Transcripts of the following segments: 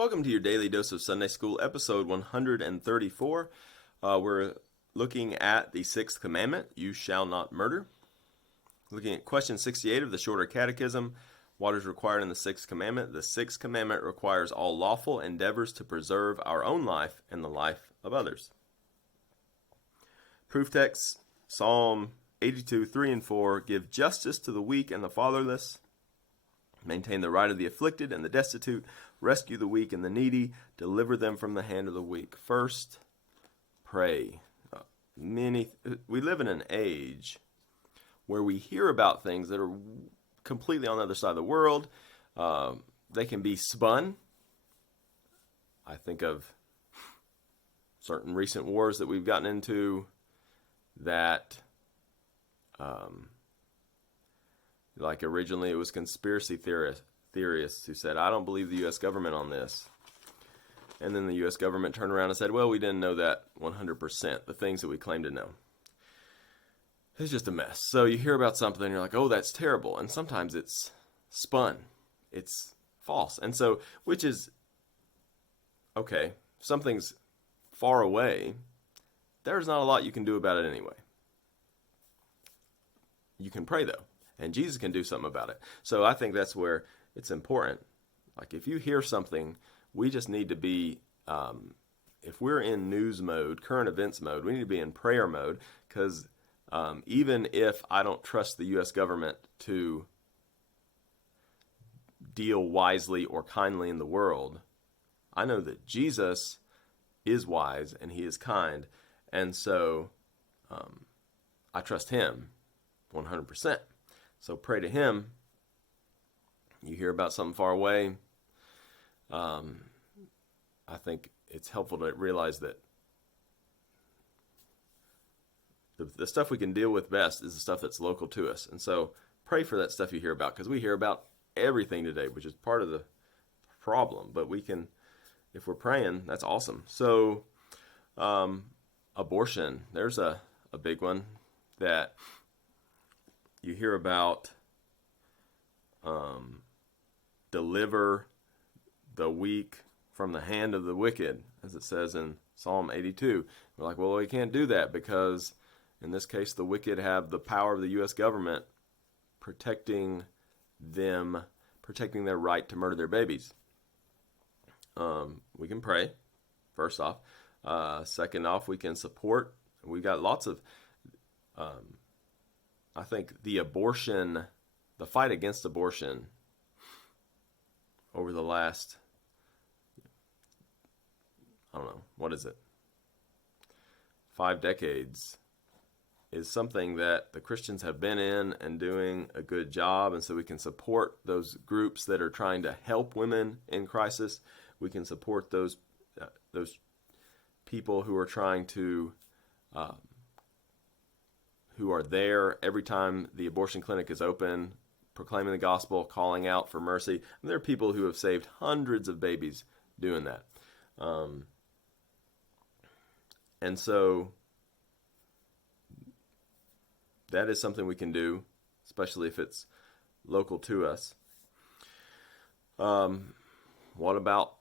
Welcome to your Daily Dose of Sunday School, episode 134. We're looking at the sixth commandment, you shall not murder. Looking at question 68 of the Shorter Catechism, what is required in the sixth commandment? The sixth commandment requires all lawful endeavors to preserve our own life and the life of others. Proof texts, Psalm 82, 3 and 4, give justice to the weak and the fatherless, maintain the right of the afflicted and the destitute, rescue the weak and the needy, deliver them from the hand of the weak. First, pray. We live in an age where we hear about things that are completely on the other side of the world. They can be spun. I think of certain recent wars that we've gotten into that like originally it was conspiracy theorists who said, I don't believe the U.S. government on this. And then the U.S. government turned around and said, well, we didn't know that 100%, the things that we claim to know. It's just a mess. So you hear about something and you're like, oh, that's terrible. And sometimes it's spun. It's false. And so, which is, okay, if something's far away, there's not a lot you can do about it anyway. You can pray, though. And Jesus can do something about it. So I think that's where it's important. Like if you hear something, we just need to be, if we're in news mode, current events mode, we need to be in prayer mode. Because even if I don't trust the U.S. government to deal wisely or kindly in the world, I know that Jesus is wise and he is kind. And so I trust him 100%. So pray to him. You hear about something far away. I think it's helpful to realize that the stuff we can deal with best is the stuff that's local to us. And so pray for that stuff you hear about, because we hear about everything today, which is part of the problem. But we can, if we're praying, that's awesome. So abortion, there's a big one that you hear about. Deliver the weak from the hand of the wicked, as it says in Psalm 82. We're like, well, we can't do that because in this case, the wicked have the power of the U.S. government protecting their right to murder their babies. We can pray, first off. Second off, we can support. We've got lots of, I think the fight against abortion over the last, I don't know, what is it? 5 decades is something that the Christians have been in and doing a good job. And so we can support those groups that are trying to help women in crisis. We can support those people who are trying to, who are there every time the abortion clinic is open, proclaiming the gospel, calling out for mercy. And there are people who have saved hundreds of babies doing that. And so that is something we can do, especially if it's local to us. What about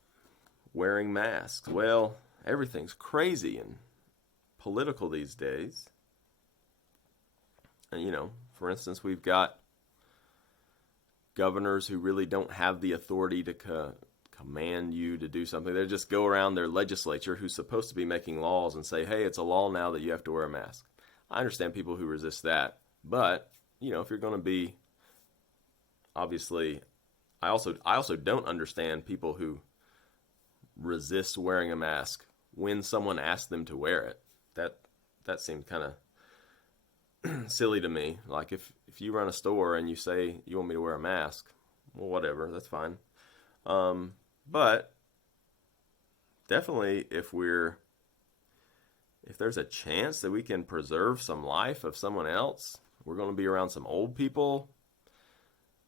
wearing masks? Well, everything's crazy and political these days. And, for instance, we've got governors who really don't have the authority to command you to do something. They just go around their legislature who's supposed to be making laws and say, hey, it's a law now that you have to wear a mask. I understand people who resist that. But, if you're going to be, obviously, I also don't understand people who resist wearing a mask when someone asks them to wear it. That seems kind of silly to me. Like if you run a store and you say you want me to wear a mask, well, whatever, that's fine. But definitely if there's a chance that we can preserve some life of someone else, we're going to be around some old people.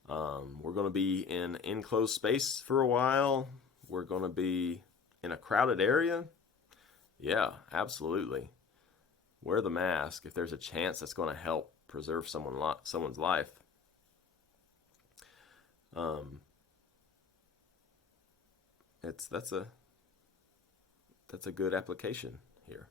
We're going to be in enclosed space for a while. We're going to be in a crowded area. Yeah, absolutely. Wear the mask if there's a chance that's going to help preserve someone's life. that's a good application here.